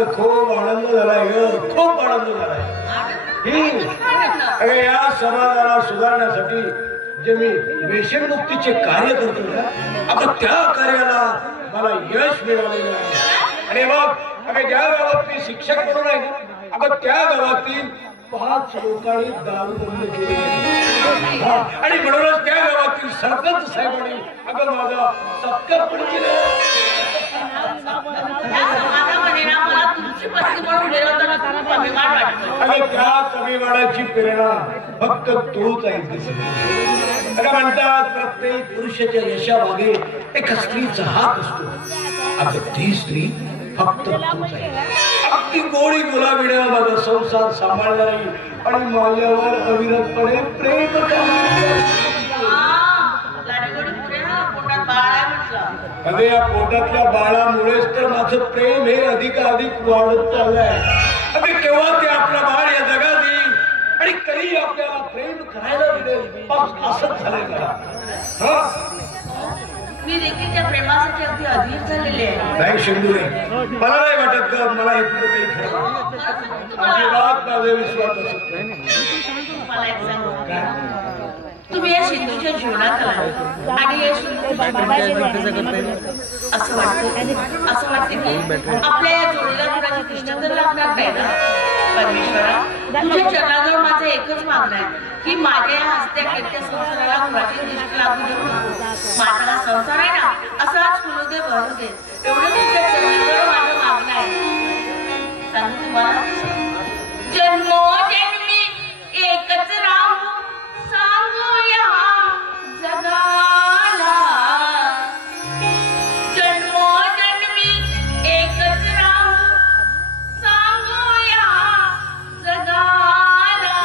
खरोखर खूप आनंद झालाय ग, खूप आनंद झालाय. अरे या समाजाला सुधारण्यासाठी जे मी व्यसनमुक्तीचे कार्य करतो ना, आता त्या कार्याला मला यश मिळालेलं आहे. आणि मग अगं ज्या गावात मी शिक्षक म्हणून आहे ना, अगं त्या गावातील 5 लोकांनी दारू बंद केली आणि म्हणूनच त्या गावातील सरपंच साहेबांनी अगं माझा सत्कार पण केला. अगं त्या कमीवाडाची प्रेरणा फक्त तूच आहेस. अगं म्हणतात प्रत्येक पुरुषाच्या यशामागे एका स्त्रीचा हात असतो. अगं ती स्त्री फक्त तूच आहे. अगदी गोडी गुलाबीने माझा संसार सांभाळणारी आणि माझ्यावर अविरतपणे प्रेम करणारी. अगं या पोटातल्या बाळामुळेच तर माझं प्रेम हे अधिकाधिक वाढत चाललंय. अगं केव्हा ते आपलं बाळ या जगात येईल आणि कधी आपल्याला प्रेम करायला मिळेल असंच झालंय मला. मी देखील त्या प्रेमासाठी अगदी अधीर झालेले आहे. नाही शिंदुरे, मला नाही वाटत का मला हे तुझं काही खरं अजिबात माझा विश्वास असत नाही. मला एक सांगू, तुम्ही या सिंधूच्या जीवनात आला आणि या असं वाटतं की आपल्या या जोडीला कुणाची दृष्टी तर लागणार नाही ना. परमेश्वरा, तुझ्या चरणाजवळ माझं एकच मागणं आहे की माझ्या या हस्त्या खेळत्या संसाराला कुणाची दृष्टी लागू देऊ नको. माझा हा संसार आहे ना, असाच फुलू दे, भरू दे, एवढं तुझ्या चरणाजवळ माझं मागणं आहे. सांगू तुम्हाला, जन्मोजन्मी एकच राहू सांगूया जगाला. जन्मोजन्मी एकच राहू सांगूया जगाला.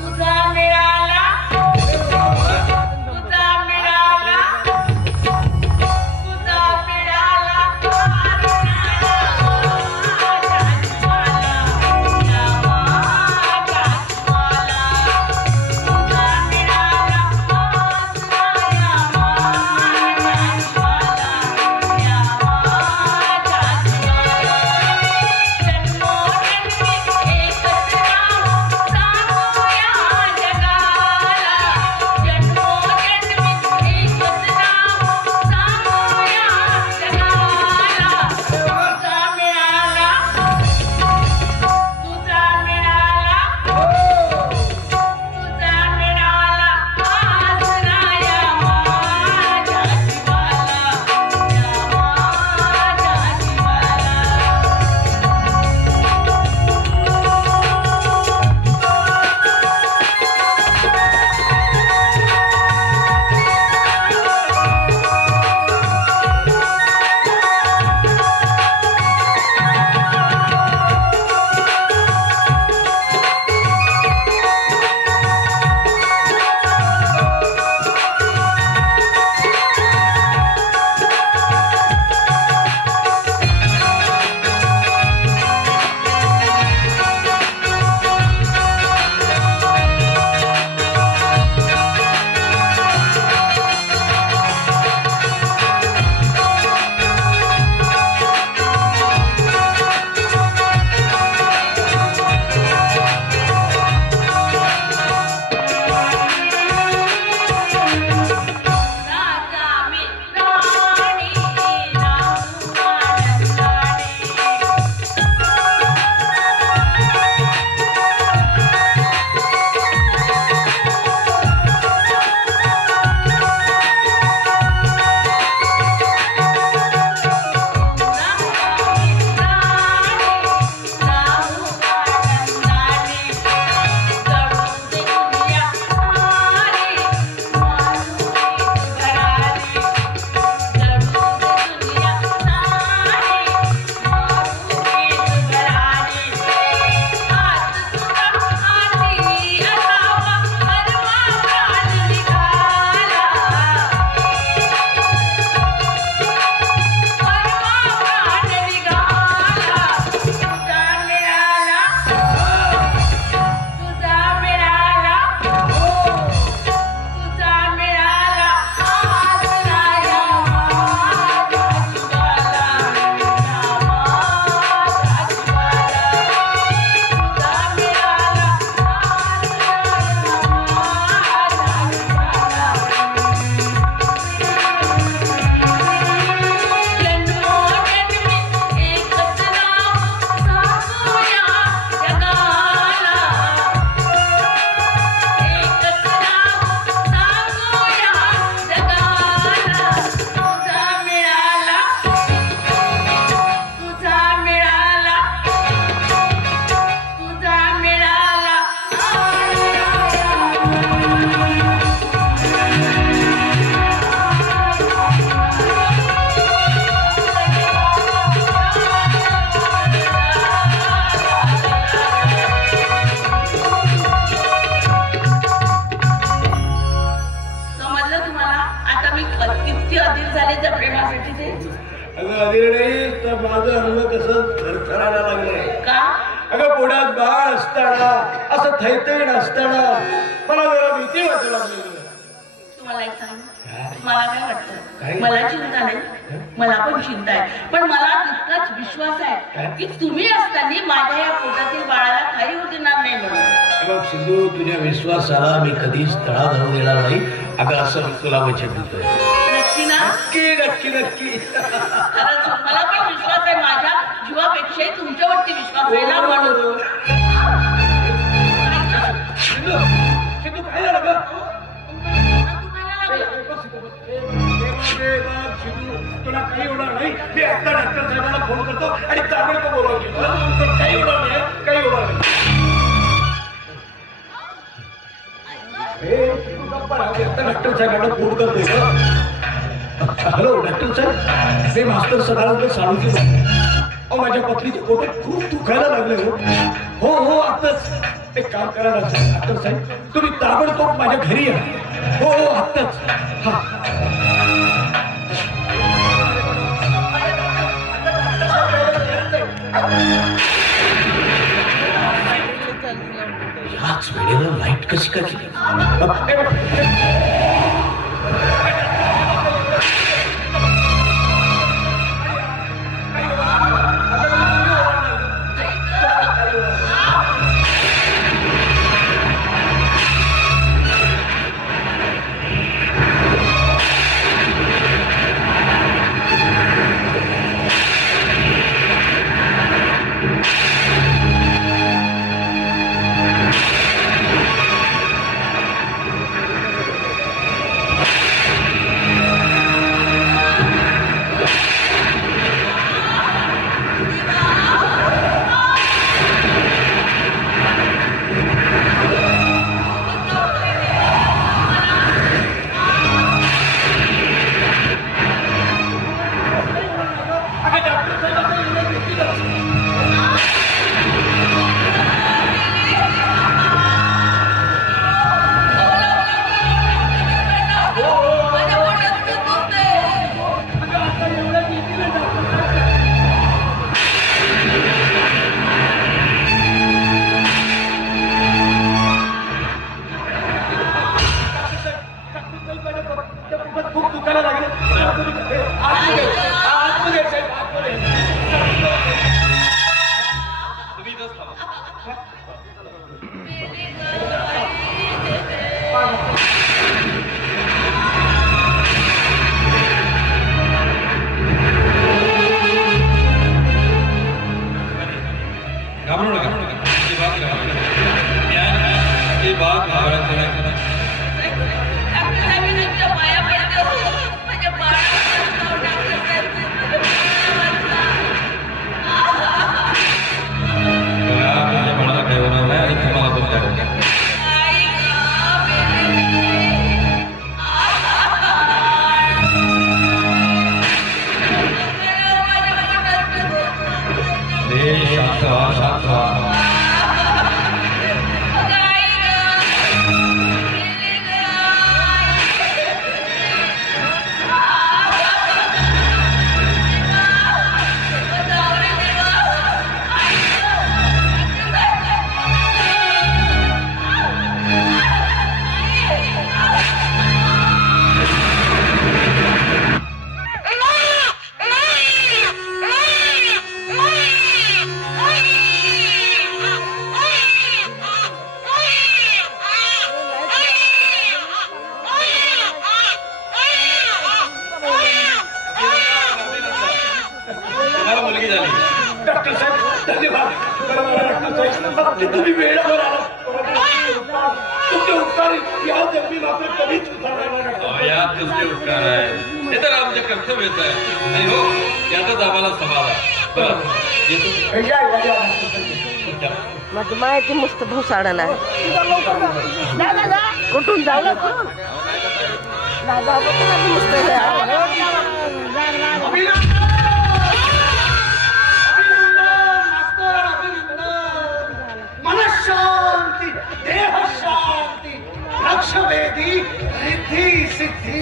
तुझा मिळाला, तुझा मिळाला, तुझा मिळाला. आता मी किती अधीर झाले त्या प्रेमासाठी ते. अगं अधीर नाही तर माझं अंग कसं थरथरायला लागलंय. का? अगं पोटात बाळ असताना असं थैथैण असताना मला जरा भीती वाटू लागली. तुम्हाला एक सांग, मला काय वाटतं, मला चिंता नाही, मला पण चिंता आहे, पण मला तितकाच विश्वास आहे की तुम्ही असताना माझ्या या पोटातील बाळाला काही होऊ देणार नाही म्हणून. बघ सिंधू, तुझ्या विश्वासाला मी कधीच तडा धरून देणार नाही. अगं असं मी तुला वचन देतोय. नक्की ना? नक्की नक्की नक्की. खरंच मला पण विश्वास आहे, माझ्या जीवापेक्षाही तुमच्यावरती विश्वास आहे ना म्हणून. सिंधू काय झालं गं? तुला काही होणार नाही. मी आता डॉक्टर साहेबांना फोन करतो आणि ताबडतोब बोलावतो. काही होणार नाही, काही होणार नाही. डॉक्टर साहेबांना फोन करतोय. हॅलो डॉक्टर साहेब, मी मास्टर सदानंद साळुंके बोलतोय. माझ्या पत्नीच्या पोटात खूप दुखायला लागले. हो हो आत्ताच एक काम करा डॉक्टर साहेब, तुम्ही ताबडतोब माझ्या घरी या. हो हो आत्ताच. हा याच वेळेला लाईट कशी काय केली? तुम्ही वेळेवर आलात. तुमचे उपकार या जन्मी मात्र कधीच विसरणार. यात तुमचे उपकार आहे, हे तर आमचं कर्तव्यच आहे. नाही हो, यातच आम्हाला समाज आहे. माझी माहिती मस्त भोसाडण आहे. कुठून जाऊ मनशांती, देह शांती, लक्ष वेधी, रिद्धी सिद्धी.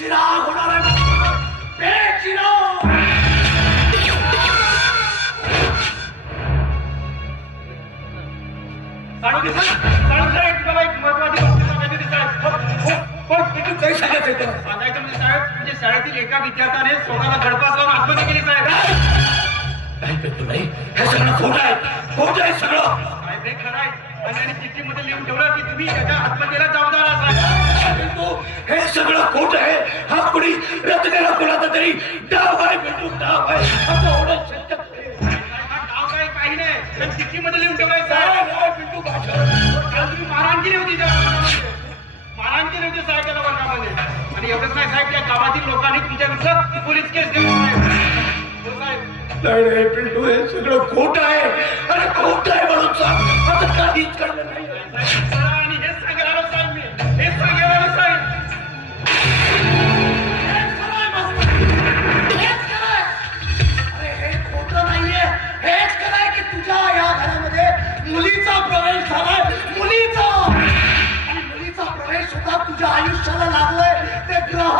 बेचिराग होणार आहे. बेचिराग. तुम्हाला एक महत्वाची गोष्ट सांगायची होती साहेब. पण किती काही सांगायचं आहे सांगायचं म्हणजे साहेब, म्हणजे शाळेतील एका विद्यार्थ्याने स्वतःला गडपास लावून आत्महत्या केली साहेब. नाही पेटू नाही, हे सगळं खोटं आहे. खोटं आहे सगळं. साहेब हे खरं आहे. आणि त्यांनी चिठ्ठीमध्ये लिहून ठेवलं की तुम्ही त्याच्या आत्महत्येला जबाबदार आहात साहेब. हे सगळं खोटं आहे. हा कोणी रचनेला कोणाचा तरी डाव आहे. पेटू डाव आहे. असं होणं शक्य नाही. नाव काही नाही, पण चिठ्ठीमध्ये लिहून ठेवलंय साहेब. पेटू भाषा काल तुम्ही मारहाण केली होती मारहाण केली होती साहेब त्याला वर्गामध्ये. आणि एवढंच नाही साहेब, त्या गावातील लोकांनी तुमच्या विरुद्ध पोलीस केस दिली साहेब. नाही नाही पिंटू, हे सगळं खोटं आहे. अरे खोटं आहे म्हणून सांग. आता काहीच कळलं नाही. आणि हेच सांगायला आलो साहेब मी. हेच सांगायला आलो साहेब. अरे हे खोटं नाहीये. हेच खरंय की तुझ्या या घरामध्ये मुलीचा प्रवेश झालाय. मुलीचा. आणि मुलीचा प्रवेश सुद्धा तुझ्या आयुष्याला लागलाय. ते ग्रह.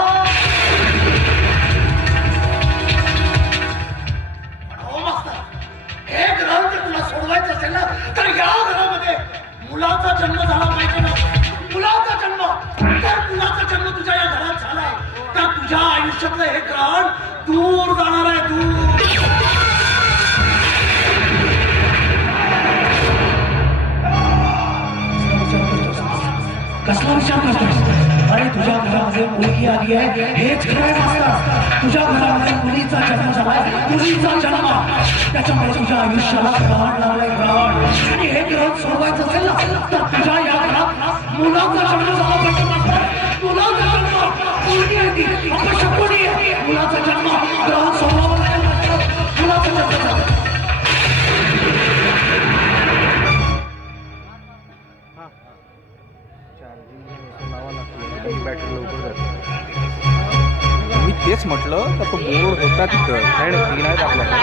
हे ग्रहण जर तुला सोडवायचं असेल ना, तर या घरामध्ये मुलाचा जन्म झाला पाहिजे ना. मुलाचा जन्म. जर मुलाचा जन्म तुझ्या या घरात झालाय, तर तुझ्या आयुष्यातलं हे ग्रहण दूर जाणार आहे. दूर. कसला विचार करतोस? अरे तुझ्या घरामध्ये मुलगी आली आहे, हेच खरं आहे मास्तर. तुझ्या घरामध्ये मुलीचा जन्म झालाय. मुलीचा जन्म. त्याच्यामुळे तुझ्या आयुष्याला ग्रहण लागलंय. ग्रहण. आणि हे ग्रहण सोडवायचं असेल ना, तर तुझ्या या घरात मुलाचा जन्म झाला पाहिजे मास्तर. मुलाचा जन्म. मुलगी आहे ती. अपशकुनी आहे. मुलाचा जन्म. ग्रहण सोडवावं लागेल मास्तर. मुलाचा जन्म झाला. मी तेच म्हटलं तर तो बोर्ड होता तिथं. नाही नाहीत आपल्याकडे.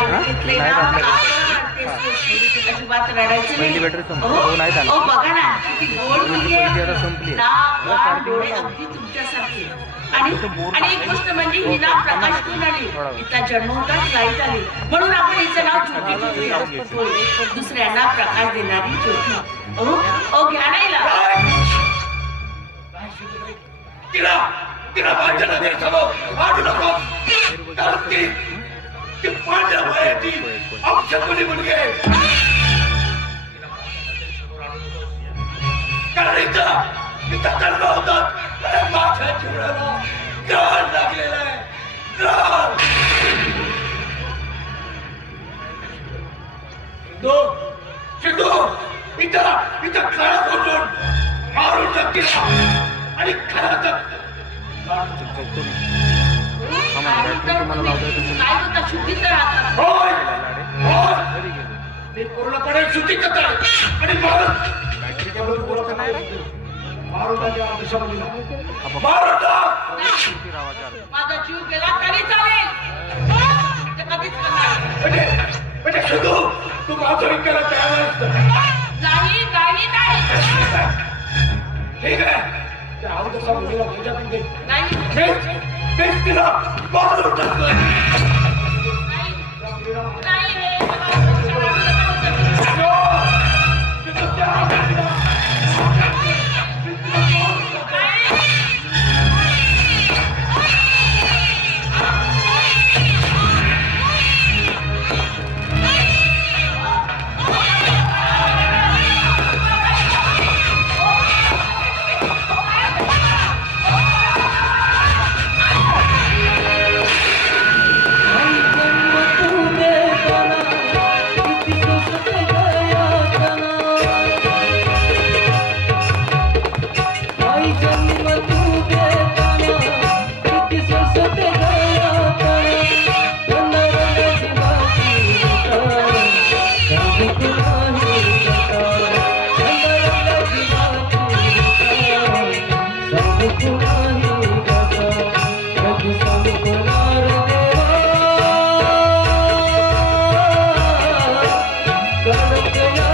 अजिबात रडायचं नाही. बॅटरी संपली. नाही झालं. बघा ना किती गोड मुलगी आहे. संपली. नाक, कान, डोळे अगदी तुमच्यासारखे. आणि एक गोष्ट म्हणजे हिला प्रकाशतून आली. हिचा जन्म होता, लाईट आली, म्हणून आपण हिचं नाव ज्योती ठेवूया. दुसऱ्यांना प्रकाश देणारी ज्योती. ओ घ्या ना हिला. तिला तिला माझ्याला द्यायचं आठवू नको. कारण ती माझ्या वयाची अपशकुनी मुलगी आहे. कारण इथं जन्म होतात. माझ्या जीवनाला ग्रहण लागलेलं आहे. ग्रहण. सिद्धू इथं खरं खोटून मारून टाकतील. आणि खरं तर शुद्धीत राहतात. होय. मी पूर्णपणे शुद्धीत आणि माझा जीव गेला तरी चालेल. ते कधीच करणार म्हणजे सिद्धू, तू माझं ऐकायला तयार नाही. नाही ठीक आहे. त्या अवधसा मुलीला तुझ्याकडून दे. नाही. तेच तिला मारून टाकलं. Gonna